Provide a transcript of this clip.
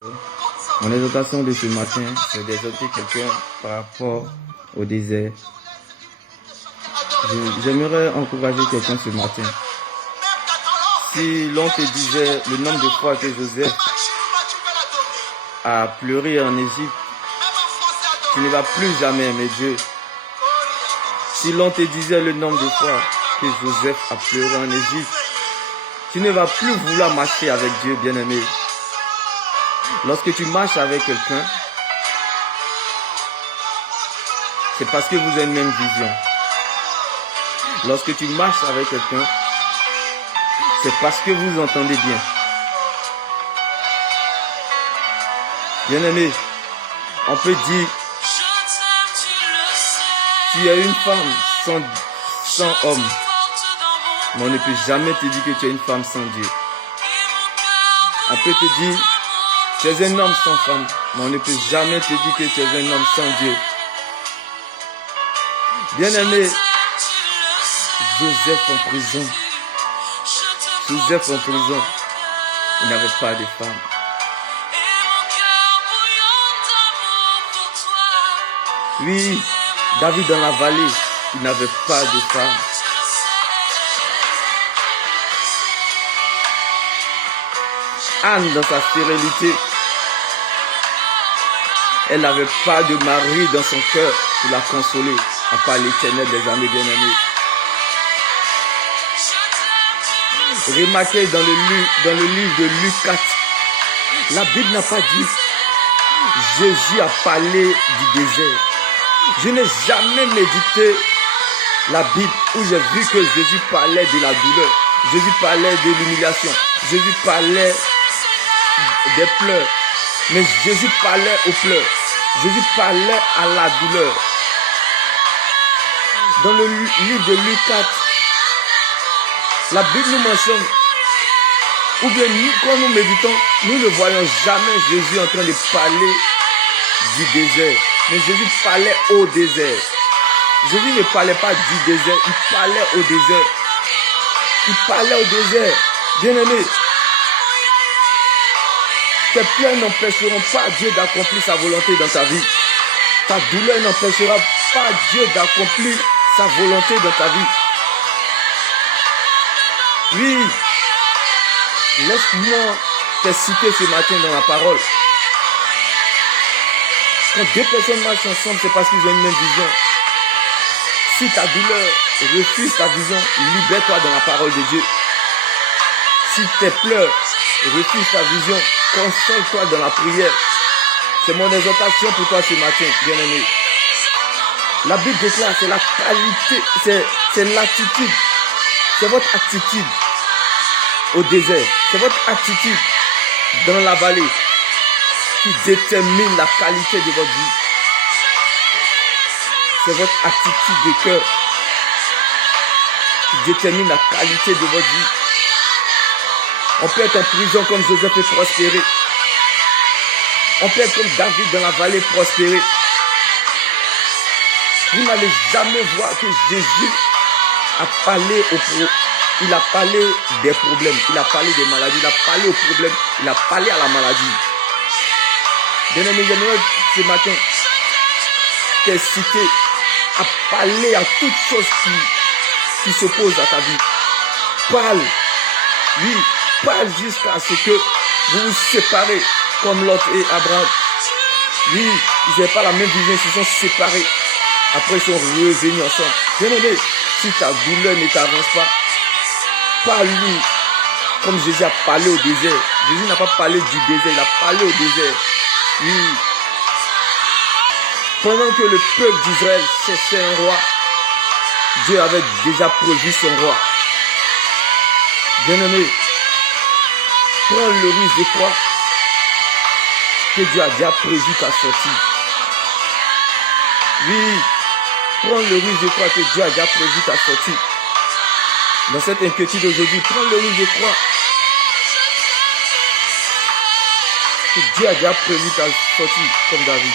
Mon exhortation de ce matin, c'est d'exhorter quelqu'un par rapport au désert. J'aimerais encourager quelqu'un ce matin. Si l'on te disait le nombre de fois que Joseph a pleuré en Égypte, tu ne vas plus jamais aimer Dieu. Si l'on te disait le nombre de fois que Joseph a pleuré en Égypte, tu ne vas plus vouloir marcher avec Dieu, bien-aimé. Lorsque tu marches avec quelqu'un, c'est parce que vous avez une même vision. Lorsque tu marches avec quelqu'un, c'est parce que vous entendez bien. Bien-aimé, on peut dire, tu es une femme sans homme, mais on ne peut jamais te dire que tu es une femme sans Dieu. On peut te dire, tu es un homme sans femme, mais on ne peut jamais te dire que tu es un homme sans Dieu. Bien-aimé, Joseph en prison, il n'avait pas de femme. Oui, David dans la vallée, il n'avait pas de femme. Anne dans sa stérilité, elle n'avait pas de mari dans son cœur pour la consoler, à part l'Éternel des armées bien-aimées. Remarquez dans le livre de Luc 4, la Bible n'a pas dit Jésus a parlé du désert. Je n'ai jamais médité la Bible où j'ai vu que Jésus parlait de la douleur. Jésus parlait de l'humiliation. Jésus parlait des pleurs. Mais Jésus parlait aux pleurs. Jésus parlait à la douleur. Dans le livre de Luc 4, la Bible nous mentionne, ou bien nous, quand nous méditons, nous ne voyons jamais Jésus en train de parler du désert. Mais Jésus parlait au désert. Jésus ne parlait pas du désert, il parlait au désert. Il parlait au désert. Bien-aimé, tes pleurs n'empêcheront pas Dieu d'accomplir sa volonté dans ta vie. Ta douleur n'empêchera pas Dieu d'accomplir sa volonté dans ta vie. Oui, laisse-moi te citer ce matin dans la parole. Quand deux personnes marchent ensemble, c'est parce qu'ils ont une même vision. Si ta douleur refuse ta vision, libère-toi dans la parole de Dieu. Si tes pleurs refusent ta vision, console-toi dans la prière. C'est mon exhortation pour toi ce matin, bien-aimé. La Bible déclare, c'est la qualité, c'est l'attitude. C'est votre attitude au désert. C'est votre attitude dans la vallée qui détermine la qualité de votre vie. C'est votre attitude de cœur qui détermine la qualité de votre vie. On peut être en prison comme Joseph et prospérer. On peut être comme David dans la vallée prospérer. Vous n'allez jamais voir que Jésus a parlé il a parlé des problèmes, il a parlé des maladies, il a parlé aux problèmes, il a parlé à la maladie. Bien-aimé, j'aimerais ce matin t'inciter à parler à toutes choses qui s'opposent à ta vie. Parle, oui, parle jusqu'à ce que vous vous séparez comme Lot et Abraham. Oui, ils n'avaient pas la même vision, ils se sont séparés. Après, ils sont revenus ensemble. Bien-aimé, si ta douleur ne t'avance pas, parle-lui comme Jésus a parlé au désert. Jésus n'a pas parlé du désert, il a parlé au désert. Oui. Pendant que le peuple d'Israël cherchait un roi, Dieu avait déjà produit son roi. Bien-aimé, prends le risque de croire que Dieu a déjà prévu ta sortie. Oui, prends le risque de croire que Dieu a déjà prévu ta sortie. Dans cette inquiétude aujourd'hui, prends le risque de croire que Dieu a déjà prévu ta sortie comme David.